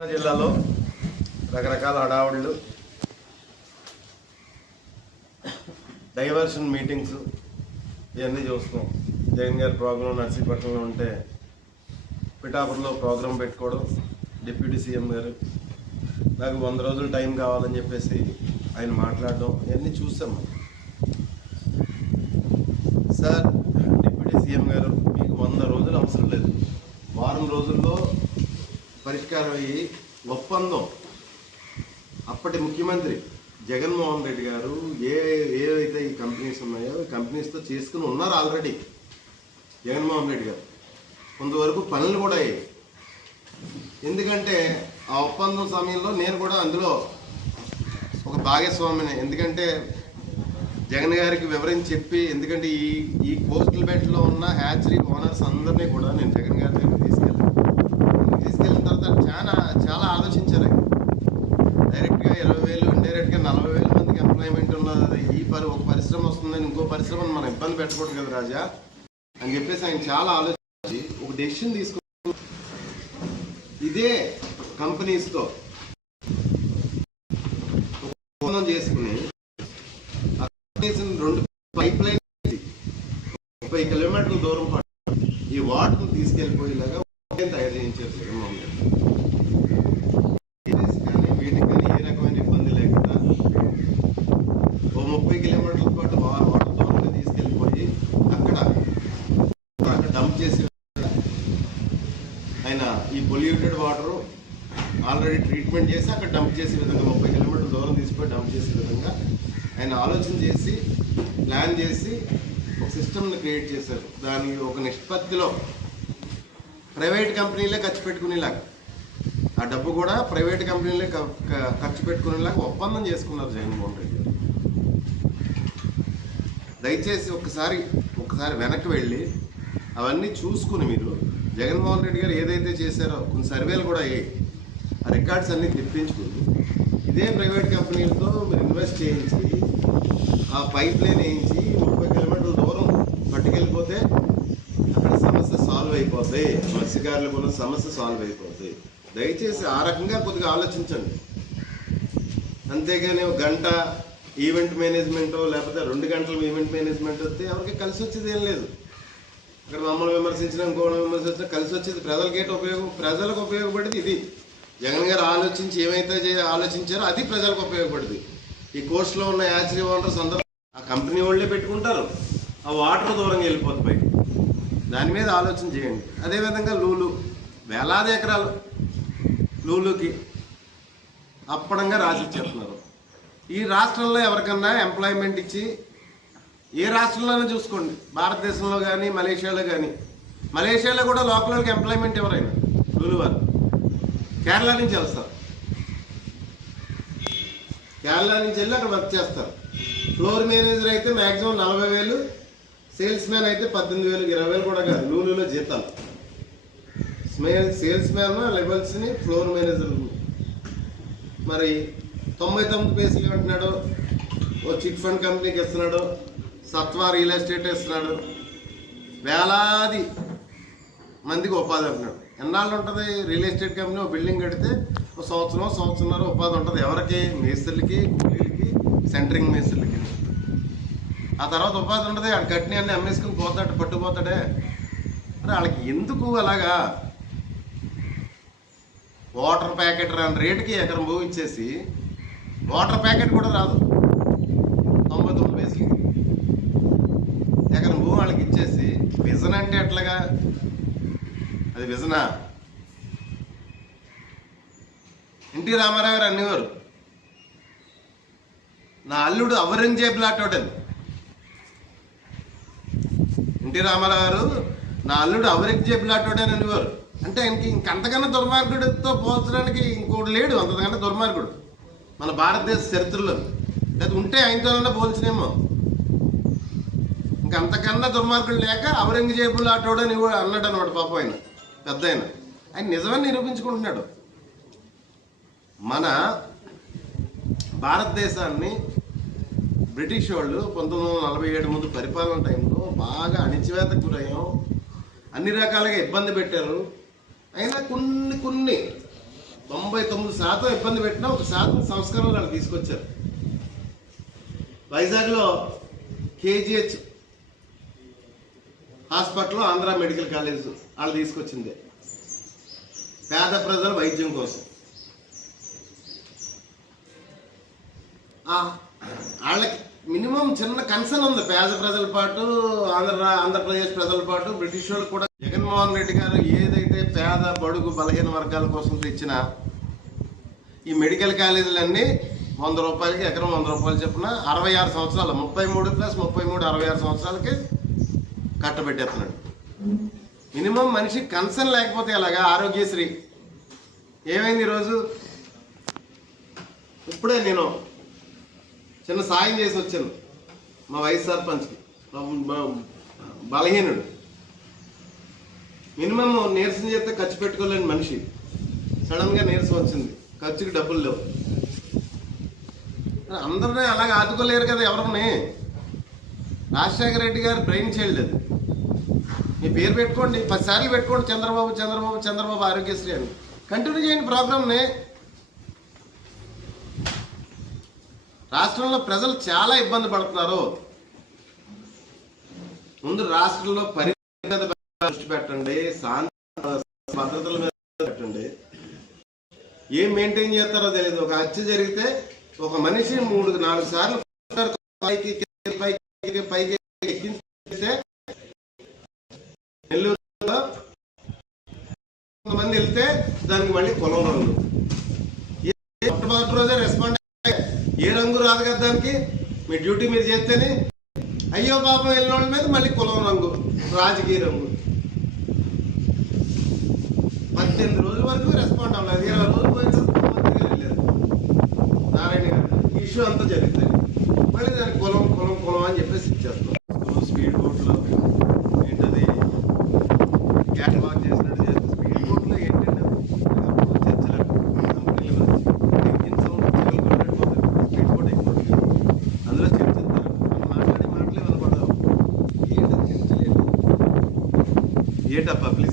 జిల్లాలో రకరకాల హడావుళ్ళు diversion meetings ఇవన్నీ చూస్తాం జగన్ గారి ప్రోగ్రాం నర్సీపట్నంలో ఉంటే పిఠాపురంలో ప్రోగ్రాం పెట్టుకోవడం డిప్యూటీ సీఎం గారు నాకు వంద రోజులు టైం కావాలని చెప్పేసి ఆయన మాట్లాడడం ఇవన్నీ చూసాము సార్ డిప్యూటీ సీఎం గారు మీకు వంద రోజులు అవసరం లేదు. వారం రోజుల్లో పరిష్కారం అయ్యి ఒప్పందం. అప్పటి ముఖ్యమంత్రి జగన్మోహన్ రెడ్డి గారు ఏ ఏవైతే ఈ కంపెనీస్ ఉన్నాయో ఈ కంపెనీస్తో చేసుకుని ఉన్నారు ఆల్రెడీ జగన్మోహన్ రెడ్డి గారు. కొంతవరకు పనులు కూడా అయ్యాయి. ఎందుకంటే ఆ ఒప్పందం సమయంలో నేను కూడా అందులో ఒక భాగస్వామిని. ఎందుకంటే జగన్ గారికి వివరించి చెప్పి ఎందుకంటే ఈ ఈ కోస్టల్ బెల్ట్లో ఉన్న హ్యాచరీ ఓనర్స్ అందరినీ కూడా నేను జగన్ గారి దగ్గర తీసుకెళ్ళాను తీసుకెళ్ళిన తర్వాత చాలా చాలా ఆలోచించారు ఆయన. డైరెక్ట్గా ఇరవై వేలు ఇండైరెక్ట్గా నలభై వేల మందికి ఎంప్లాయ్మెంట్ ఉన్నది ఈ పరి ఒక పరిశ్రమ వస్తుందని ఇంకో పరిశ్రమను మనం ఇబ్బంది పెట్టకూడదు కదా రాజా? అని చెప్పేసి ఆయన చాలా ఆలోచించి ఒక డెసిషన్ తీసుకు ఇదే కంపెనీస్తో ఒప్పందం చేసుకుని రెండు పైప్ లైన్ ముప్పై కిలోమీటర్ల దూరం ఈ వాటర్ తీసుకెళ్ళిపోయేలాగా ఉపాయం తయారు చేయించారు జగన్మోహన్ రెడ్డి ఏరియాస్ కానీ వీటికి కానీ ఏ రకమైన ఇబ్బంది లేకుండా ఓ ముప్పై కిలోమీటర్ల పాటు వా- వాటర్ దూరంగా తీసుకెళ్ళిపోయి అక్కడ అక్కడ డంప్ చేసి ఆయన ఈ పొల్యూటెడ్ వాటర్ ఆల్రెడీ ట్రీట్మెంట్ చేసి అక్కడ డంప్ చేసే విధంగా ముప్పై కిలోమీటర్ల దూరం తీసుకొని డంప్ చేసే విధంగా ఆయన ఆలోచన చేసి ప్లాన్ చేసి ఒక సిస్టమ్ని క్రియేట్ చేశారు. దానికి ఒక నిష్పత్తిలో ప్రైవేట్ కంపెనీలే ఖర్చు పెట్టుకునేలాగా ఆ డబ్బు కూడా ప్రైవేట్ కంపెనీలే ఖర్చు పెట్టుకునేలాగా ఒప్పందం చేసుకున్నారు జగన్మోహన్ రెడ్డి దయచేసి ఒక్కసారి ఒక్కసారి వెనక్కి వెళ్ళి అవన్నీ చూసుకుని మీరు జగన్మోహన్ రెడ్డి గారు ఏదైతే చేశారో కొన్ని సర్వేలు కూడా అయ్యాయి. ఆ రికార్డ్స్ అన్నీ తెప్పించుకుని ఇదే ప్రైవేట్ కంపెనీలతో మీరు ఇన్వెస్ట్ చేయించి ఆ పైప్ లైన్ వేయించి ముప్పై కిలోమీటర్ల దూరం పట్టుకెళ్ళిపోతే అక్కడ సమస్య సాల్వ్ అయిపోద్ది. మత్స్యకారులకు ఉన్న సమస్య సాల్వ్ అయిపోద్ది. దయచేసి ఆ రకంగా కొద్దిగా ఆలోచించండి. అంతేగాని ఒక గంట ఈవెంట్ మేనేజ్మెంటో లేకపోతే రెండు గంటలు ఈవెంట్ మేనేజ్మెంట్ వస్తే ఎవరికి కలిసి వచ్చేది ఏం లేదు. ఇక్కడ మమ్మల్ని విమర్శించిన ఇంకోటి విమర్శించిన. కలిసి వచ్చేది ప్రజలకి ఏంటి ఉపయోగం? ప్రజలకు ఉపయోగపడేది ఇది. జగన్ గారు ఆలోచించి ఏమైతే ఆలోచించారో అది ప్రజలకు ఉపయోగపడింది. ఈ కోర్సులో ఉన్న యాచరీ ఓనర్స్ అందరూ ఆ కంపెనీ వాళ్ళే పెట్టుకుంటారు. ఆ వాటర్ దూరంగా వెళ్ళిపోతుంది బయట దాని మీద ఆలోచన చేయండి. అదేవిధంగా లూలు. వేలాది ఎకరాలు లూలుకి అప్పడంగా రాసిచ్చేస్తున్నారు ఈ రాష్ట్రంలో ఎవరికన్నా ఎంప్లాయ్మెంట్ ఇచ్చి ఏ రాష్ట్రంలోనే చూసుకోండి. భారతదేశంలో కానీ మలేషియాలో కానీ మలేషియాలో కూడా లోకల్కి ఎంప్లాయ్మెంట్ ఎవరైనా? లూలు వారు కేరళ నుంచి వస్తారు. కేరళ నుంచి వెళ్ళి అక్కడ వర్క్ చేస్తారు. ఫ్లోర్ మేనేజర్ అయితే మ్యాక్సిమం నలభై వేలు సేల్స్ మ్యాన్ అయితే పద్దెనిమిది వేలు ఇరవై వేలు కూడా కాదు లూలులో జీతాలు. సేల్స్ మ్యాన్ లెవెల్స్ని ఫ్లోర్ మేనేజర్ మరి తొంభై తొమ్మిది పేసులు అంటున్నాడు ఓ చిట్ ఫండ్ కంపెనీకి ఇస్తున్నాడు? సత్వా రియల్ ఎస్టేట్ ఇస్తున్నాడు వేలాది మందికి ఉపాధి అంటున్నాడు ఎన్నాళ్ళు ఉంటుంది? రియల్ ఎస్టేట్ కంపెనీ ఒక బిల్డింగ్ కడితే ఒక సంవత్సరం సంవత్సరంన్నర ఉపాధి ఉంటుంది. ఎవరికి? మేస్త్రులకి కూలీలకి సెంటరింగ్ మేస్త్రులకి. ఆ తర్వాత ఉపాధి ఉంటుంది. ఆడు కట్టిన అన్ని అమ్మేసుకుని పోతాడు పట్టుకుపోతాడే. అరే వాళ్ళకి ఎందుకు అలాగా? వాటర్ ప్యాకెట్ రాని రేటుకి ఎకరం భూమి ఇచ్చేసి వాటర్ ప్యాకెట్ కూడా రాదు తొంభై తొమ్మిది వేసులు ఎకరం భూమి వాళ్ళకి ఇచ్చేసి విజన్ అంటే ఎట్లాగా అది విజనా? ఎన్టీ రామారావు గారు అనేవారు నా అల్లుడు ఔరంగజేబ్ లాంటోడని ఎన్టీ రామారావు గారు నా అల్లుడు ఔరంగజేబ్ లాంటోడని అనేవారు అంటే ఆయనకి ఇంకంతకన్నా దుర్మార్గుడితో పోల్చడానికి ఇంకోటి లేడు అంతకన్నా దుర్మార్గుడు. మన భారతదేశ చరిత్రలో. లేదా ఉంటే ఆయనతోనన్నా పోల్చినేమో. ఇంకంతకన్నా దుర్మార్గుడు లేక ఔరంగజేబు ఆటోడని కూడా అన్నాడు అనమాట పాప ఆయన. పెద్ద ఆయన ఆయన నిజమని నిరూపించుకుంటున్నాడు. మన భారతదేశాన్ని బ్రిటిష్ వాళ్ళు పంతొమ్మిది వందల నలభై ఏడు ముందు పరిపాలన టైంలో బాగా అణిచివేతకు గురయ్యాం. అన్ని రకాలుగా ఇబ్బంది పెట్టారు. అయినా కొన్ని కొన్ని తొంభై తొమ్మిది శాతం ఇబ్బంది పెట్టినా ఒక శాతం సంస్కరణలు వాళ్ళు తీసుకొచ్చారు. వైజాగ్లో KGH hospital Andhra medical college వాళ్ళు తీసుకొచ్చింది. పేద ప్రజల వైద్యం కోసం. వాళ్ళకి మినిమం చిన్న కన్సర్న్ ఉంది. పేద ప్రజల పాటు ఆంధ్ర ఆంధ్రప్రదేశ్ ప్రజల పాటు బ్రిటిష్ వాళ్ళు కూడా జగన్మోహన్ రెడ్డి గారు ఏదైతే పేద బడుగు బలహీన వర్గాల కోసం తెచ్చిన ఈ మెడికల్ కాలేజీలన్నీ వంద రూపాయలకి ఎకరం వంద రూపాయలు చొప్పున అరవై ఆరు సంవత్సరాలు ముప్పై మూడు ప్లస్ ముప్పై మూడు అరవై ఆరు సంవత్సరాలకి కట్టబెట్టేస్తున్నాడు. మినిమం మనిషి కన్సర్న్ లేకపోతే ఎలాగా? ఆరోగ్యశ్రీ. ఏమైంది ఈరోజు? ఇప్పుడే నేను చిన్న సాయం చేసి వచ్చాను. మా వైస్ సర్పంచ్కి. బలహీనుడు. మినిమం నీరసం చేస్తే ఖర్చు పెట్టుకోలేని మనిషి. సడన్గా నీరసం వచ్చింది. ఖర్చుకి డబ్బులు లేవు. అందరినీ అలాగే ఆదుకోలేరు కదా ఎవరిని? రాజశేఖర రెడ్డి గారు బ్రెయిన్ చైల్డ్ అది. మీ పేరు పెట్టుకోండి పదిసార్లు పెట్టుకోండి చంద్రబాబు చంద్రబాబు చంద్రబాబు ఆరోగ్యశ్రీ అని. కంటిన్యూ చేయండి ప్రోగ్రామ్ని రాష్ట్రంలో ప్రజలు చాలా ఇబ్బంది పడుతున్నారు. ముందు రాష్ట్రంలో పరిస్థితి దృష్టి పెట్టండి శాంతి భద్రతల మీద పెట్టండి. ఏం మెయింటైన్ చేస్తారో తెలియదు ఒక హత్య జరిగితే ఒక మనిషి మూడు నాలుగు సార్లు పైకి పైకి పైకి కొంతమంది వెళ్తే దానికి మళ్ళీ కులం రంగు. మొట్టమొదటి రోజే రెస్పాండ్ ఏ రంగు రాదు కదా దానికి? మీ డ్యూటీ మీరు చేస్తేనే. అయ్యో పాపం వెళ్ళిన వాళ్ళ మీద మళ్ళీ కులం రంగు రాజకీయ రంగు. పద్దెనిమిది రోజుల వరకు రెస్పాండ్ అవ్వలేదు. ఇరవై రోజులు పోయిన వెళ్ళారు. నారాయణ గారు. ఇష్యూ అంతా జరుగుతుంది మళ్ళీ దానికి కులం కులం కులం అని చెప్పేసి ఇచ్చేస్తాం capable